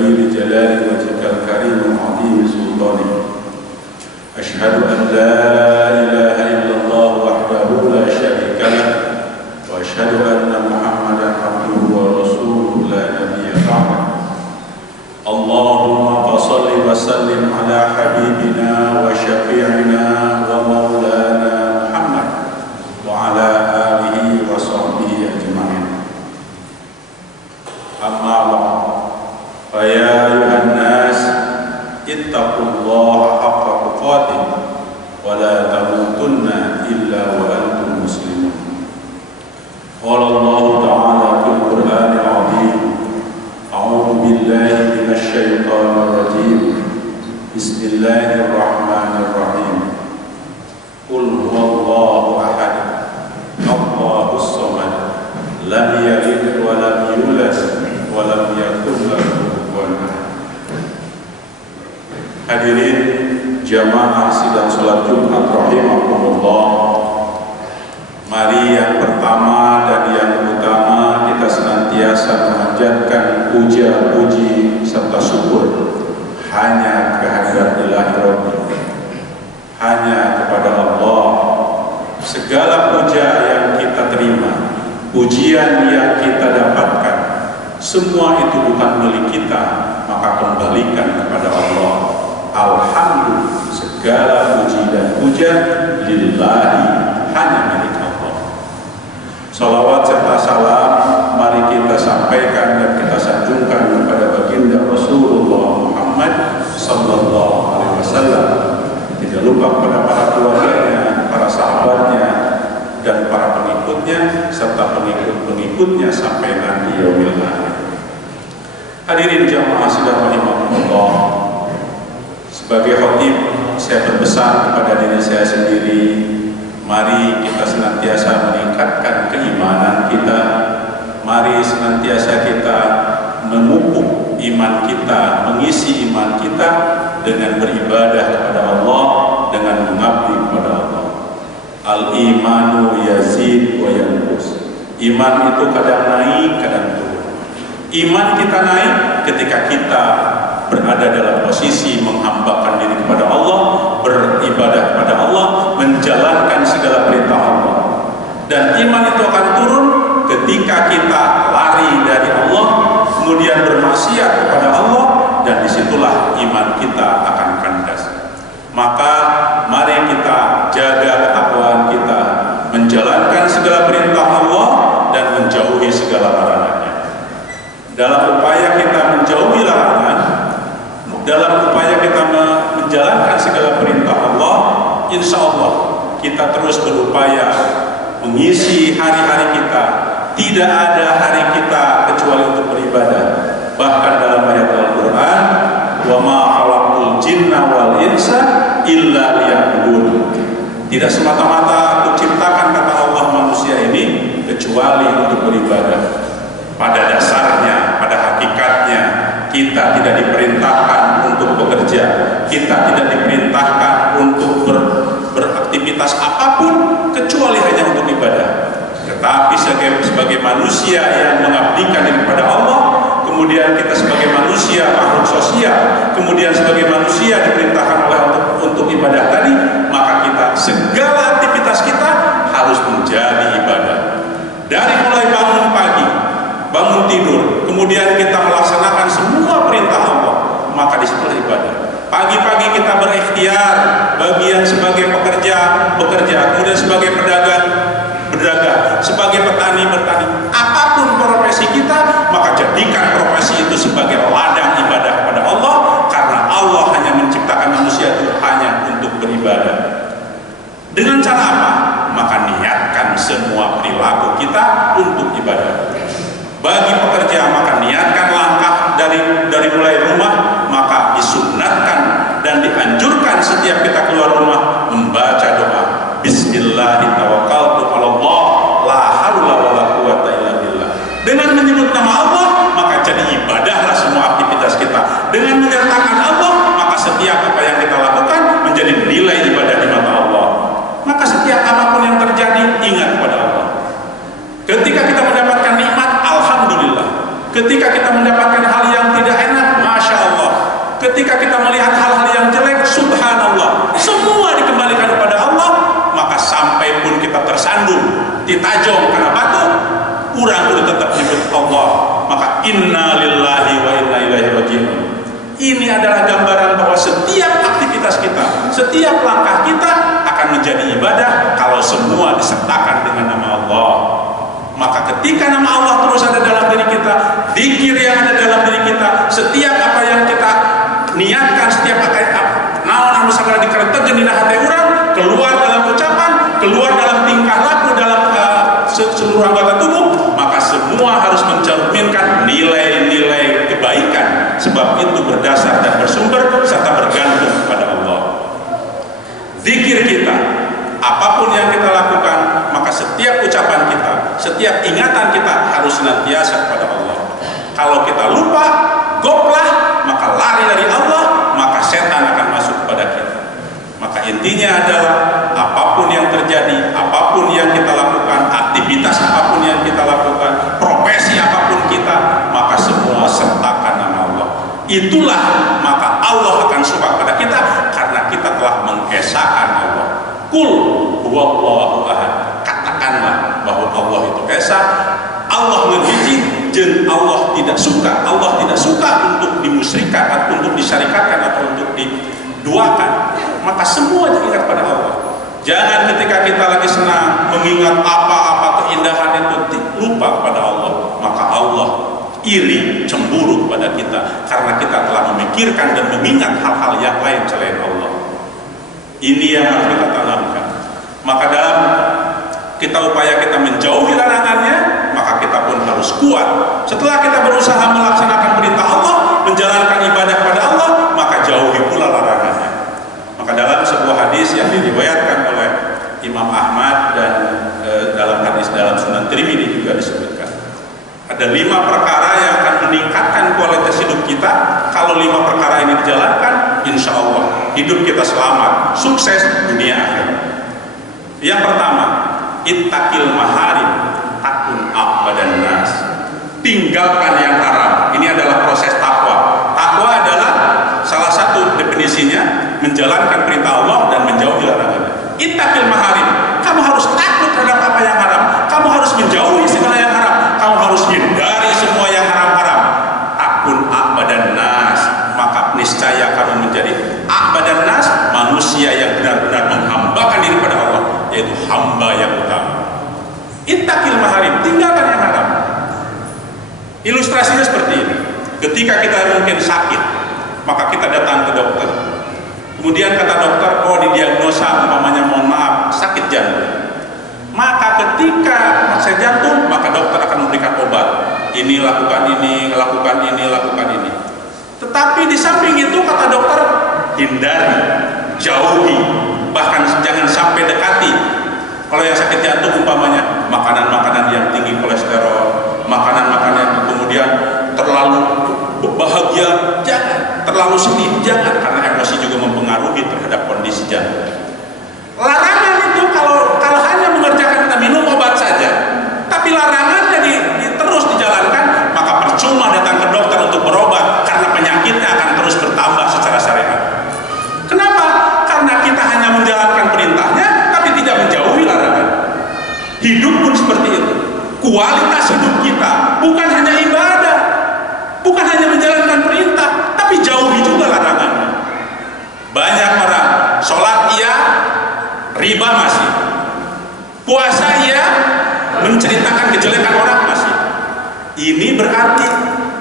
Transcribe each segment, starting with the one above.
كبير جلال وجهك الكريم وعظيم سلطانه. أشهد أن لا إله إلا الله وحده لا شريك له، وأشهد أن محمدا عبده ورسوله لا نبي بعده. اللهم صل وسلم على حبيبنا وشفيعنا ومولانا محمد وعلى آله وصحبه أجمعين. أما بعد، فيا أيها الناس اتقوا الله حق تقاته ولا تموتن إلا وأنتم مسلمون. قال الله تعالى في القرآن العظيم: أعوذ بالله من الشيطان الرجيم. بسم الله الرحمن الرحيم. قل هو الله أحد الله الصمد لم يلد ولم يولد ولم يكن له كفوا أحد. Hadirin jamaah sidang salat Jumat rahimakumullah. Mari yang pertama dan yang utama kita senantiasa memanjatkan puja-puji serta syukur hanya kehadirat Ilahi Rabbi, hanya kepada Allah. Segala puja yang kita terima, pujian yang kita dapatkan, semua itu bukan milik kita, maka kembalikan kepada Allah. Alhamdulillah, segala puji dan puja lillahi, hanya milik Allah. Salawat serta salam mari kita sampaikan dan kita sanjungkan kepada baginda Rasulullah Muhammad sallallahu alaihi wasallam. Tidak lupa kepada para keluarganya, para sahabatnya, dan para pengikutnya serta pengikut-pengikutnya sampai nanti yaumil akhir. Hadirin jamaah sidang rahimakumullah. Sebagai khatib, saya berpesan kepada diri saya sendiri, mari kita senantiasa meningkatkan keimanan kita. Mari senantiasa kita memupuk iman kita, mengisi iman kita dengan beribadah kepada Allah, dengan mengabdi kepada Allah. Al-imanu yazid wa yanqus. Iman itu kadang naik, kadang turun. Iman kita naik ketika kita berada dalam posisi menghambakan diri kepada Allah, beribadah kepada Allah, menjalankan segala perintah Allah. Dan iman itu akan turun ketika kita lari dari Allah, kemudian bermaksiat kepada Allah, dan disitulah iman kita akan kandas. Maka mari kita jaga ketakwaan kita, menjalankan segala perintah Allah dan menjauhi segala larangannya. Dalam upaya kita menjauhi larangan, dalam upaya kita menjalankan segala perintah Allah, insya Allah kita terus berupaya mengisi hari-hari kita. Tidak ada hari kita kecuali untuk beribadah. Bahkan dalam ayat Al-Quran, wa ma khalaqtul jinna wal insa illa liya'budun. Tidak semata-mata aku ciptakan, kata Allah, manusia ini kecuali untuk beribadah. Pada dasarnya, pada hakikatnya, kita tidak diperintahkan untuk bekerja, kita tidak diperintahkan untuk beraktivitas apapun kecuali hanya untuk ibadah. Tetapi sebagai manusia yang mengabdikan diri kepada Allah, kemudian kita sebagai manusia makhluk sosial, kemudian sebagai manusia diperintahkan oleh untuk ibadah tadi, maka kita segala aktivitas kita harus menjadi ibadah. Dari mulai bangun pagi, bangun tidur, kemudian kita melaksanakan semua perintah Allah, maka disitulah ibadah. Pagi-pagi kita berikhtiar, bagian sebagai pekerja, bekerja, kemudian sebagai pedagang, berdagang, sebagai petani, bertani. Apapun profesi kita, maka jadikan profesi itu sebagai ladang ibadah kepada Allah, karena Allah hanya menciptakan manusia itu hanya untuk beribadah. Dengan cara apa? Maka niatkan semua perilaku kita untuk ibadah. Bagi pekerja, maka niatkan langkah dari mulai rumah, maka disunnatkan dan dianjurkan setiap kita keluar rumah membaca doa Bismillahirrahmanirrahim, la haula wala quwata illa billah. Dengan menyebut nama Allah, maka jadi ibadahlah semua aktivitas kita. Dengan menyertakan Allah, maka setiap apa yang kita lakukan menjadi nilai ibadah di mata Allah. Maka setiap apapun yang terjadi, ingat kepada Allah. Ketika kita mendapatkan nikmat, alhamdulillah. Ketika kita mendapatkan hal yang tidak enak, Ketika kita melihat hal-hal yang jelek, subhanallah, semua dikembalikan kepada Allah. Maka sampai pun kita tersandung, ditajong karena batu, urang kudu tetap nyebut Allah. Maka inna lillahi wa inna ilaihi raji'un. Ini adalah gambaran bahwa setiap aktivitas kita, setiap langkah kita akan menjadi ibadah kalau semua disertakan dengan nama Allah. Maka ketika nama Allah terus ada dalam diri kita, zikir yang ada dalam diri kita, setiap apa yang kita niatkan, setiap naon anu sagala dikeretegkeun dina hati urang, keluar dalam ucapan, keluar dalam tingkah laku, dalam seluruh anggota tubuh, maka semua harus mencerminkan nilai-nilai kebaikan. Sebab itu berdasar dan bersumber serta bergantung kepada Allah. Zikir kita, apapun yang kita lakukan, maka setiap ucapan kita, setiap ingatan kita harus senantiasa kepada Allah. Kalau kita lupa, goplah, maka lari dari Allah, maka setan akan masuk kepada kita. Maka intinya adalah apapun yang terjadi, apapun yang kita lakukan, aktivitas apapun yang kita lakukan, profesi apapun kita, maka semua sertakan nama Allah. Itulah maka Allah akan suka kepada kita karena kita telah mengesahkan Allah. Qul huwallahu ahad. Katakanlah bahwa Allah itu esa, Allah ngehiji, jeung Allah tidak suka. Allah tidak suka untuk dimusyrikan atau untuk disyarikatkan atau untuk diduakan. Maka semua diingat pada Allah. Jangan ketika kita lagi senang mengingat apa-apa keindahan itu lupa kepada Allah. Maka Allah iri, cemburu kepada kita karena kita telah memikirkan dan mengingat hal-hal yang lain selain Allah. Ini yang harus kita tanamkan. Maka dalam kita upaya kita menjauhi larangannya, maka kita pun harus kuat. Setelah kita berusaha melaksanakan perintah Allah, menjalankan ibadah kepada Allah, maka jauhi pula larangannya. Maka dalam sebuah hadis yang diriwayatkan oleh Imam Ahmad dan dalam hadis dalam Sunan Tirmidzi juga disebutkan, ada 5 perkara yang akan meningkatkan kualitas hidup kita. Kalau 5 perkara ini dijalankan, insya Allah hidup kita selamat, sukses dunia akhirat. Yang pertama, ittaqil maharim takun abadan nas. Tinggalkan yang haram. Ini adalah proses takwa. Takwa adalah salah satu definisinya menjalankan perintah Allah dan menjauhi larangannya. Ittaqil maharim. Kamu harus takut terhadap apa yang haram. Kamu harus menjauhi segala yang haram. Kamu harus hindari semua yang haram-haram. Takun abadan nas. Maka niscaya kamu menjadi abadan nas, manusia yang benar-benar menghambakan diri pada Allah, yaitu hamba yang utama. Ittaqil maharim, tinggalkan yang haram. Ilustrasinya seperti ini. Ketika kita mungkin sakit, maka kita datang ke dokter. Kemudian kata dokter, oh didiagnosa umpamanya mohon maaf sakit jantung. Maka ketika sakit jantung, maka dokter akan memberikan obat. Ini lakukan ini, lakukan ini, lakukan ini. Tetapi di samping itu kata dokter, hindari, jauhi, bahkan jangan sampai dekati. Kalau yang sakit jantung umpamanya makanan-makanan yang tinggi kolesterol, makanan-makanan yang kemudian terlalu bahagia, jangan. Terlalu sedih, jangan, karena emosi juga mempengaruhi terhadap kondisi jantung. Larangan itu kalau hanya mengerjakan kita minum obat saja, tapi larangannya terus dijalankan, maka percuma datang ke dokter untuk berobat karena penyakitnya akan terus bertambah secara syariat. Kenapa? Karena kita hanya menjalankan perintahnya tapi tidak menjauhi larangan. Hidup pun seperti itu. Kualitas hidup kita bukan hanya ibadah, bukan hanya menjalankan perintah, tapi jauhi juga larangannya. Banyak orang sholat iya, riba masih, puasa iya, menceritakan kejelekan orang masih. Ini berarti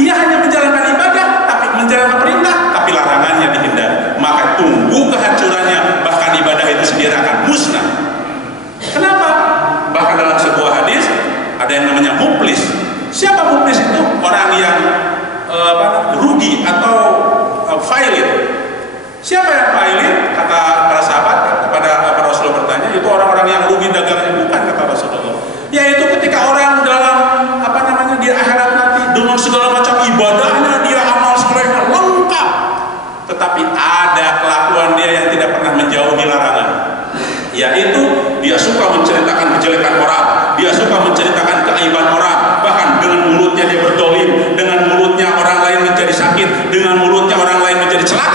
dia hanya menjalankan ibadah, tapi menjalankan perintah, tapi larangannya dihindari. Maka tunggu kehancurannya, bahkan ibadah itu sendiri akan musnah. Kenapa? Bahkan dalam sebuah hadis ada yang namanya muflis. Siapa muflis itu? Orang yang rugi atau failir. Siapa yang failir? Kata para sahabat kepada Rasulullah bertanya, itu orang-orang yang rugi dagangnya. Bukan, kata Rasulullah. Yaitu ketika orang dalam di akhirat nanti dengan segala macam ibadahnya, dia amal solehnya lengkap, tetapi ada kelakuan dia yang tidak pernah menjauhi larangan, yaitu dia suka menceritakan kejelekan orang, dia suka menceritakan keaiban orang, bahkan dengan mulutnya dia berdolim, dengan mulutnya orang lain menjadi sakit, dengan mulutnya orang lain menjadi celaka.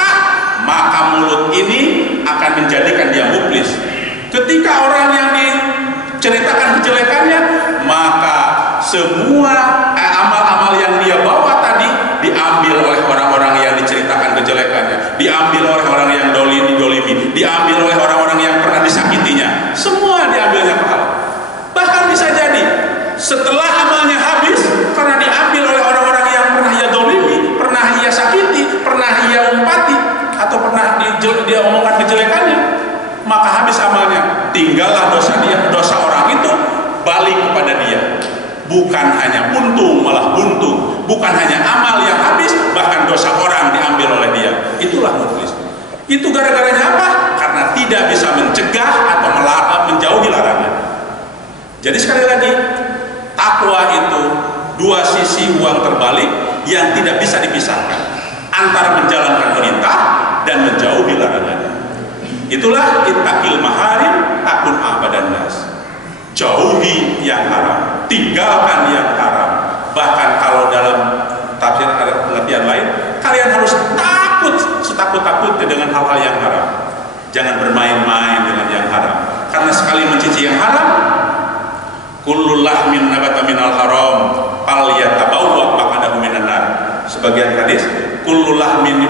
semua amal-amal yang dia bawa tadi diambil oleh orang-orang yang diceritakan kejelekannya, diambil oleh orang yang didolimi, diambil oleh orang-orang yang pernah disakitinya, semua diambilnya pahala. Bahkan bisa jadi setelah amalnya habis, karena diambil oleh orang-orang yang pernah ia dolimi, pernah ia sakiti, pernah ia umpati, atau pernah dia omongkan kejelekannya, maka habis amalnya, tinggallah dosa orang itu balik kepada dia. Bukan hanya untung, malah buntung. Bukan hanya amal yang habis, bahkan dosa orang diambil oleh dia. Itulah muflis. Itu gara-garanya apa? Karena tidak bisa mencegah atau menjauhi larangan. Jadi sekali lagi, takwa itu dua sisi uang terbalik yang tidak bisa dipisahkan antara menjalankan perintah dan menjauhi larangan. Itulah ittaqil maharim takun abadan nas. Jauhi yang haram, tinggalkan yang haram. Bahkan kalau dalam tafsir ada pengertian lain, kalian harus takut setakut-takutnya dengan hal-hal yang haram. Jangan bermain-main dengan yang haram, karena sekali mencuci yang haram, kullu lahmin nabata minal haram falyatabawwa maq'adahu minan nar. Sebagian hadis, kullu lahmin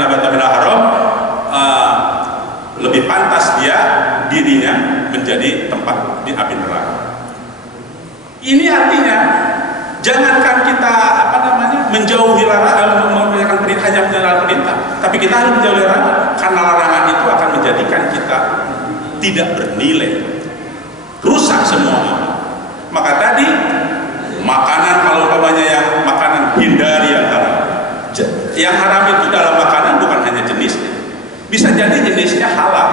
nabata minal haram, lebih pantas dirinya menjadi tempat di api neraka. Ini artinya jangankan kita menjauhi larangan, mengerjakan perintah, hanya menjalankan perintah, tapi kita harus menjauhi larangan, karena larangan itu akan menjadikan kita tidak bernilai, rusak semua. Maka tadi makanan, kalau umpamanya yang makanan, hindari yang haram. Yang haram itu dalam makanan bukan hanya jenisnya, bisa jadi jenisnya halal.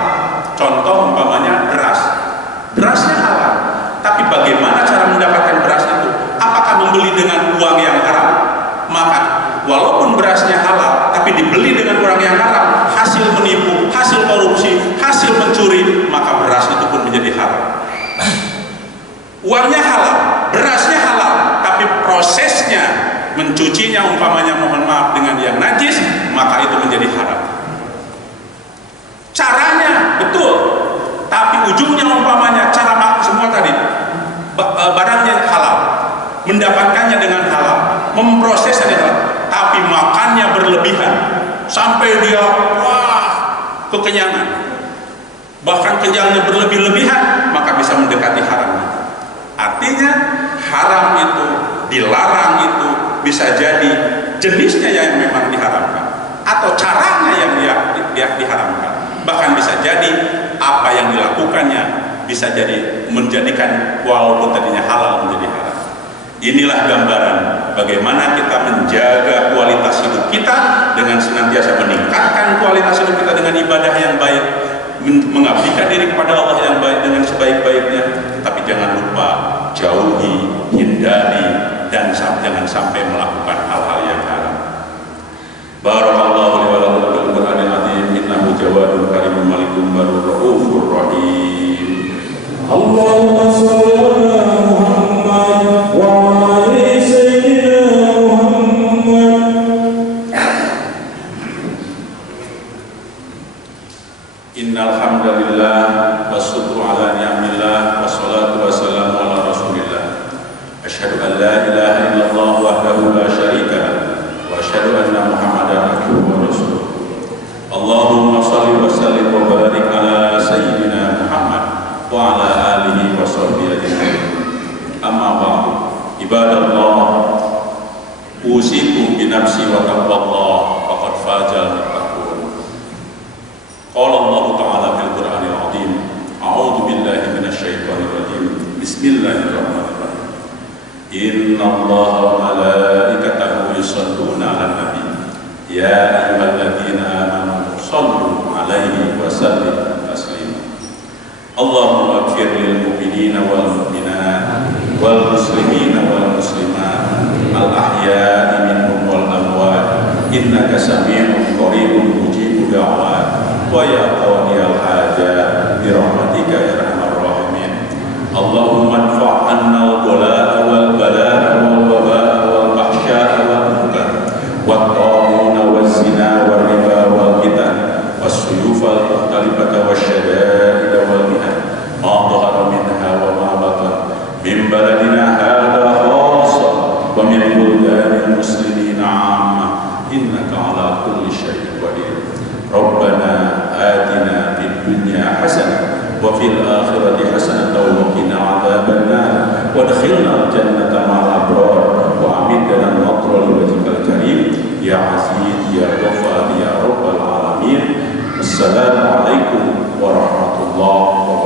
Contoh umpamanya beras, berasnya halal, tapi bagaimana cara mendapatkan beras itu? Apakah membeli dengan uang yang haram? Maka walaupun berasnya halal, tapi dibeli dengan uang yang haram, hasil menipu, hasil korupsi, hasil mencuri, maka beras itu pun menjadi haram. Uangnya halal, berasnya halal, tapi prosesnya mencucinya umpamanya, mohon maaf, dengan yang najis, maka itu menjadi haram. Caranya betul, tapi ujungnya umpamanya cara semua tadi, barangnya halal, mendapatkannya dengan halal, memprosesnya dengan halal, tapi makannya berlebihan sampai dia kekenyangan, bahkan kenyangnya berlebih-lebihan, maka bisa mendekati haram. Artinya haram itu, dilarang itu bisa jadi jenisnya yang memang diharamkan, atau caranya yang dia diharamkan. Bahkan bisa jadi apa yang dilakukannya bisa jadi menjadikan walaupun tadinya halal menjadi haram. Inilah gambaran bagaimana kita menjaga kualitas hidup kita dengan senantiasa meningkatkan kualitas hidup kita dengan ibadah yang baik, mengabdikan diri kepada Allah yang baik dengan sebaik-baiknya, tapi jangan lupa jauhi, hindari, dan jangan sampai melakukan hal-hal yang haram. Barakallahu li wa lakum bil Qur'anil azim, innahu jawadun karimun malikun barur raufur rahim. Allahumma shalli ala Muhammad wa ali sayyidina Muhammad. Innal hamdalillah wasyukru ala ni'amillah wassalatu wassalamu ala rasulillah. Asyhadu an la ilaha illallah wahdahu la syarika lah wa asyhadu anna Muhammadan abduhu wa rasuluh. Allahumma shalli wa sallim wa barik ala sayyidina Muhammad wa ala alihi wa sahbihi ajma'in. Amma ba'du, ibadallah, usikum bi nafsi wa taqwallah faqad fazal muttaqun. Qala Allah Ta'ala fil Qur'anil azim, a'udzu billahi minasyaitonir rajim. Bismillahirrahmanirrahim. Inna Allaha wa malaikatahu yusholluna 'alan nabi. Ya ayyuhalladzina amanu shallu 'alaihi wa sallimu taslima. Allahumma ighfir lil mu'minina wal mu'minat wal muslimina wal muslimat al ahya'i minhum wal amwat innaka sami'un qaribun mujibud da'wat wa ya qadiyal hajat bi rahmatika ya arhamar rahimin. Allahumma anfa'anna al-bala'a wal bala'a wal waba'a wal bahsya'a wal munkar wat ta'una waz zina wal riba wal fitan was suyuf al mukhtalifata wasyada'id wal mihan ma dhahara minha wa ma batan min ولبلدان المسلمين عامة إنك على كل شيء قدير. ربنا آتنا في الدنيا حسنة وفي الآخرة حسنة وقنا عذاب النار وادخلنا الجنة مع الأبرار وأمدنا النصر لوجهك الكريم يا عزيز يا غفار يا رب العالمين. السلام عليكم ورحمة الله وبركاته.